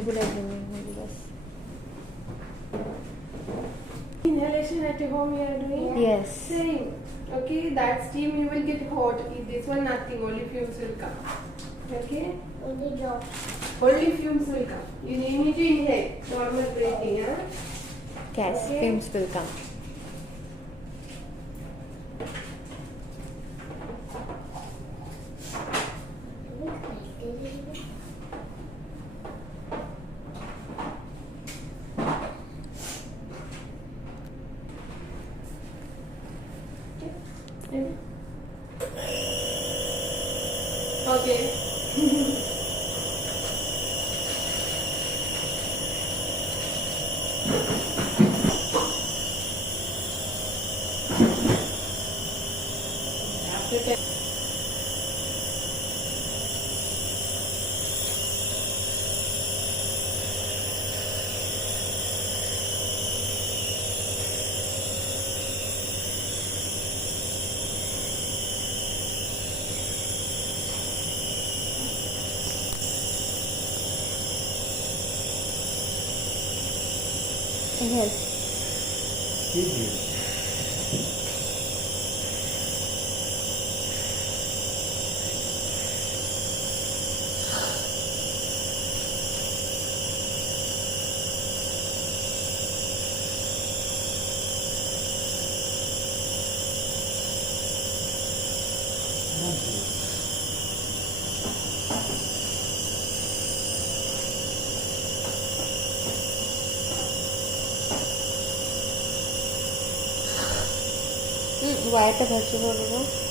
Nebuliser नहीं होगी बस. Inhalation at home you are doing? Yes. Same. Okay, that steam you will get hot. This one nothing, only fumes will come. Okay? Only drops. Only fumes will come. You need to inhale. Normal breathing, huh? Gas Okay. fumes will come. Okay. After 10. Inhale. Keep breathing. Wire पे घर से बोल रहे हो.